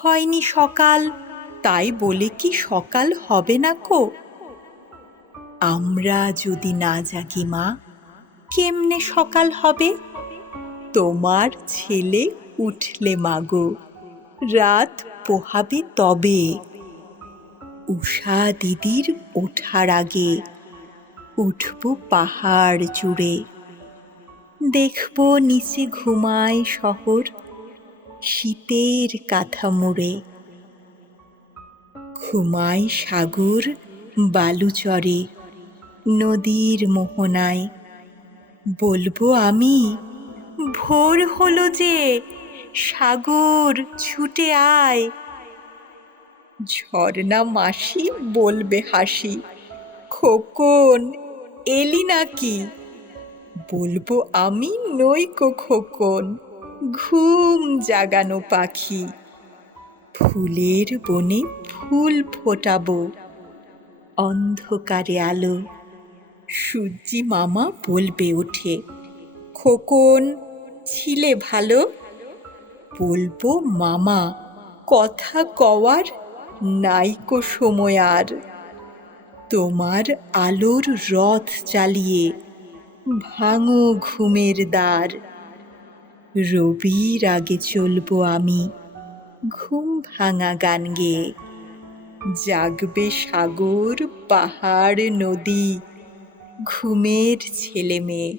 হয়নি সকাল তাই বলে কি সকাল হবে না কো আমরা যদি না জাগি মা কেমনে সকাল হবে তোমার ছেলে উঠলে মাগো রাত পোহাবে তবে উষা দিদির ওঠার আগে উঠব পাহাড় জুড়ে দেখব নিচে ঘুমায় শহর শীতের কাঁথা মুড়ে ঘুমায় সাগর বালুচরে নদীর মোহনায় বলবো আমি ভোর হলো যে সাগর ছুটে আয় ঝর্ণা মাসি বলবে হাসি খোকন এলি নাকি বলবো আমি কো খোকন ঘুম জাগানো পাখি ফুলের বনে ফুল ফোটাবো অন্ধকারে আলো সূর্যি মামা বলবে ওঠে খোকন ছিলে ভালো বলবো মামা কথা কওয়ার নাইকো সময় আর তোমার আলোর রথ চালিয়ে ভাঙো ঘুমের দ্বার রবির আগে চলবো আমি ঘুম ভাঙা গান গেয়ে জাগবে সাগর পাহাড় নদী ঘুমের ছেলে মেয়ে